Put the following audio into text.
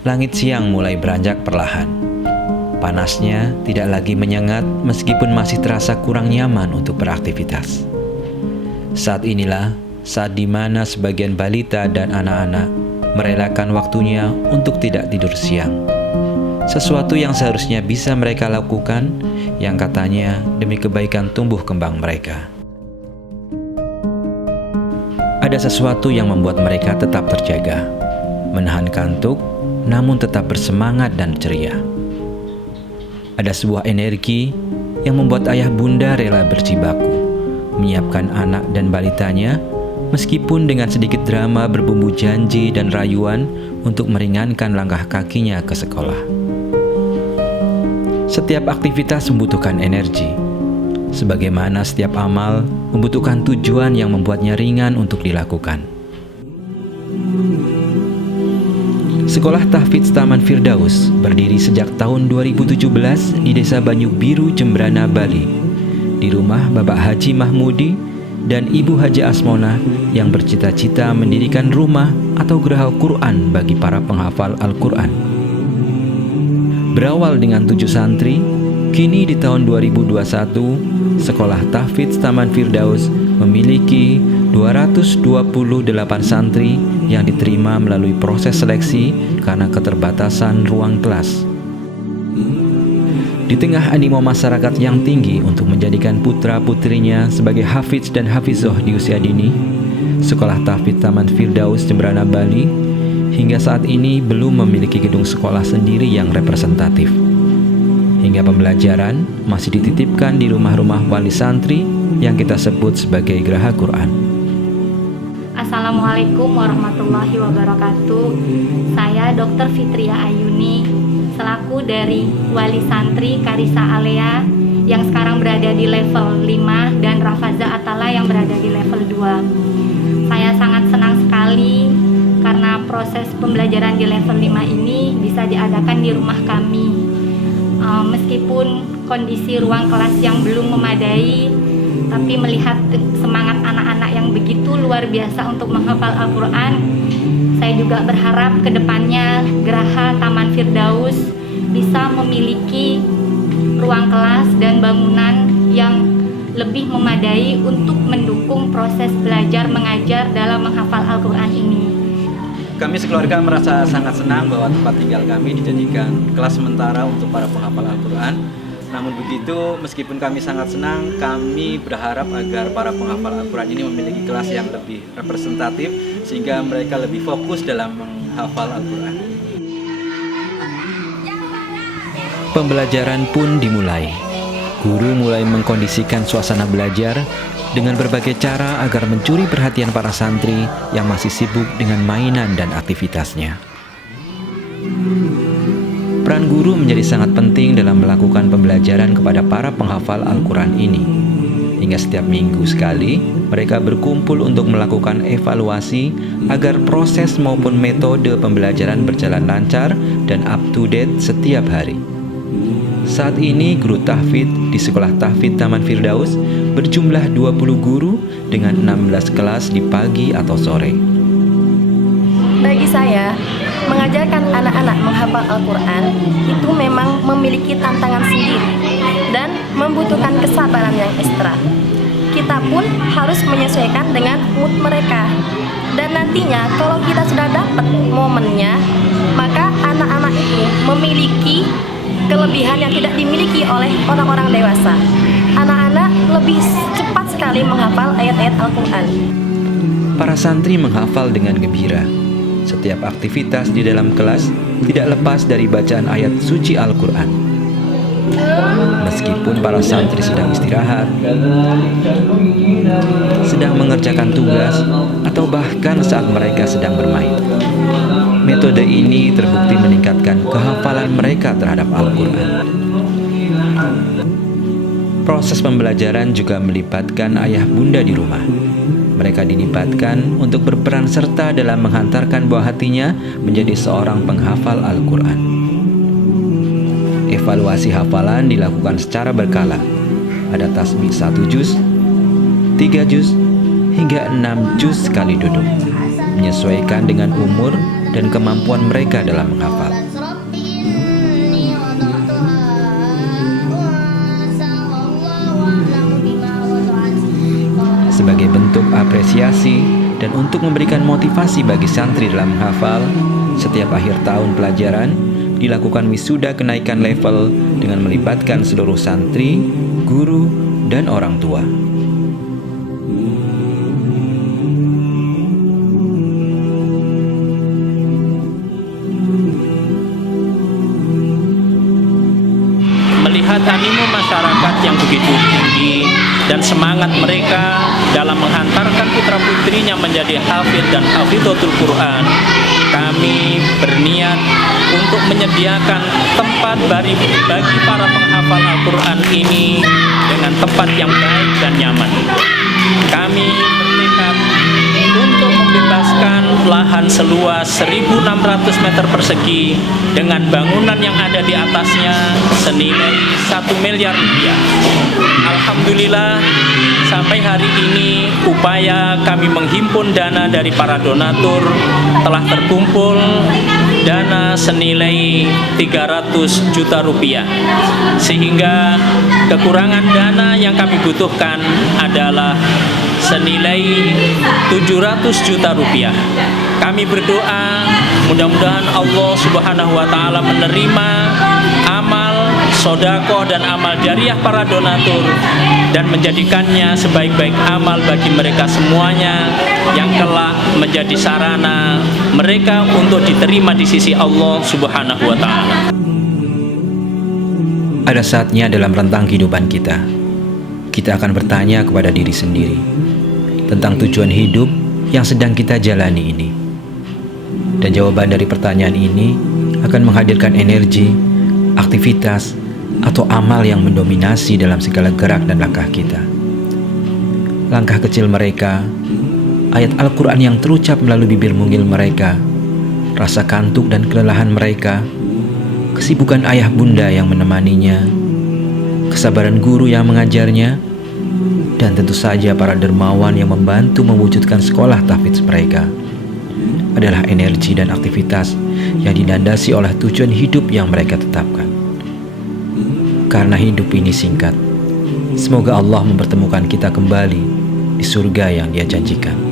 Langit siang mulai beranjak perlahan. Panasnya tidak lagi menyengat meskipun masih terasa kurang nyaman untuk beraktivitas. Saat inilah saat di mana sebagian balita dan anak-anak merelakan waktunya untuk tidak tidur siang. Sesuatu yang seharusnya bisa mereka lakukan, yang katanya demi kebaikan tumbuh kembang mereka. Ada sesuatu yang membuat mereka tetap terjaga, menahan kantuk, namun tetap bersemangat dan ceria. Ada sebuah energi yang membuat ayah bunda rela berjibaku, menyiapkan anak dan balitanya, meskipun dengan sedikit drama berbumbu janji dan rayuan untuk meringankan langkah kakinya ke sekolah. Setiap aktivitas membutuhkan energi, sebagaimana setiap amal membutuhkan tujuan yang membuatnya ringan untuk dilakukan. Sekolah Tahfidz Taman Firdaus berdiri sejak tahun 2017 di Desa Banyu Biru, Jembrana, Bali, di rumah Bapak Haji Mahmudi dan Ibu Haji Asmona yang bercita-cita mendirikan rumah atau geraha Quran bagi para penghafal Al-Quran. Berawal dengan 7 santri, kini di tahun 2021, Sekolah Tahfidz Taman Firdaus memiliki 228 santri yang diterima melalui proses seleksi karena keterbatasan ruang kelas. Di tengah animo masyarakat yang tinggi untuk menjadikan putra-putrinya sebagai hafiz dan hafizoh di usia dini, Sekolah Tahfidz Taman Firdaus Jembrana, Bali hingga saat ini belum memiliki gedung sekolah sendiri yang representatif. Hingga pembelajaran masih dititipkan di rumah-rumah wali santri yang kita sebut sebagai geraha Quran. Assalamualaikum warahmatullahi wabarakatuh. Saya Dr. Fitria Ayuni, selaku dari wali santri Karisa Alea yang sekarang berada di level 5 dan Rafaza Atala yang berada di level 2. Saya sangat senang sekali karena proses pembelajaran di level 5 ini bisa diadakan di rumah kami. Meskipun kondisi ruang kelas yang belum memadai, tapi melihat semangat anak-anak yang begitu luar biasa untuk menghafal Al-Quran, saya juga berharap ke depannya Geraha Taman Firdaus bisa memiliki ruang kelas dan bangunan yang lebih memadai untuk mendukung proses belajar mengajar dalam menghafal Al-Quran ini. Kami sekeluarga merasa sangat senang bahwa tempat tinggal kami dijadikan kelas sementara untuk para penghafal Al-Quran. Namun begitu, meskipun kami sangat senang, kami berharap agar para penghafal Al-Quran ini memiliki kelas yang lebih representatif sehingga mereka lebih fokus dalam menghafal Al-Quran. Pembelajaran pun dimulai. Guru mulai mengkondisikan suasana belajar dengan berbagai cara agar mencuri perhatian para santri yang masih sibuk dengan mainan dan aktivitasnya. Peran guru menjadi sangat penting dalam melakukan pembelajaran kepada para penghafal Al-Quran ini. Hingga setiap minggu sekali, mereka berkumpul untuk melakukan evaluasi agar proses maupun metode pembelajaran berjalan lancar dan up to date setiap hari. Saat ini guru tahfidz di Sekolah Tahfidz Taman Firdaus berjumlah 20 guru dengan 16 kelas di pagi atau sore. Bagi saya, mengajarkan anak-anak menghafal Al-Quran itu memang memiliki tantangan sendiri dan membutuhkan kesabaran yang ekstra. Kita pun harus menyesuaikan dengan mood mereka. Dan nantinya kalau kita sudah dapat momennya, maka anak-anak itu memiliki kelebihan yang tidak dimiliki oleh orang-orang dewasa. Anak-anak lebih cepat sekali menghafal ayat-ayat Al-Quran. Para santri menghafal dengan gembira. Setiap aktivitas di dalam kelas tidak lepas dari bacaan ayat suci Al-Quran. Meskipun para santri sedang istirahat, sedang mengerjakan tugas, atau bahkan saat mereka sedang bermain. Metode ini terbukti meningkatkan kehafalan mereka terhadap Al-Quran. Proses pembelajaran juga melibatkan ayah bunda di rumah. Mereka dilibatkan untuk berperan serta dalam menghantarkan buah hatinya menjadi seorang penghafal Al-Quran. Evaluasi hafalan dilakukan secara berkala. Ada tasbih 1 juz, 3 juz, hingga 6 juz sekali duduk, menyesuaikan dengan umur dan kemampuan mereka dalam menghafal. Sebagai bentuk apresiasi dan untuk memberikan motivasi bagi santri dalam menghafal, setiap akhir tahun pelajaran dilakukan wisuda kenaikan level dengan melibatkan seluruh santri, guru, dan orang tua. Melihat animo masyarakat yang begitu tinggi dan semangat mereka dalam menghantarkan putra-putrinya menjadi hafid dan hafidhatul Quran, kami berniat untuk menyediakan tempat bagi para penghafal Al-Quran ini dengan tempat yang baik dan nyaman. Kami bertekad untuk membebaskan lahan seluas 1.600 meter persegi dengan bangunan yang ada di atasnya senilai 1 miliar rupiah. Alhamdulillah, sampai hari ini upaya kami menghimpun dana dari para donatur telah terkumpul dana senilai 300 juta rupiah, sehingga kekurangan dana yang kami butuhkan adalah senilai 700 juta rupiah. Kami berdoa mudah-mudahan Allah Subhanahu wa Ta'ala menerima amal sedekah dan amal jariah para donatur dan menjadikannya sebaik-baik amal bagi mereka semuanya yang kelak menjadi sarana mereka untuk diterima di sisi Allah Subhanahu wa Ta'ala. Ada saatnya dalam rentang kehidupan kita akan bertanya kepada diri sendiri tentang tujuan hidup yang sedang kita jalani ini. Dan jawaban dari pertanyaan ini akan menghadirkan energi, aktivitas, atau amal yang mendominasi dalam segala gerak dan langkah kita. Langkah kecil mereka, ayat Al-Quran yang terucap melalui bibir mungil mereka, rasa kantuk dan kelelahan mereka, kesibukan ayah bunda yang menemaninya, kesabaran guru yang mengajarnya, dan tentu saja para dermawan yang membantu mewujudkan sekolah tahfidz mereka adalah energi dan aktivitas yang didandasi oleh tujuan hidup yang mereka tetapkan. Karena hidup ini singkat, semoga Allah mempertemukan kita kembali di surga yang Dia janjikan.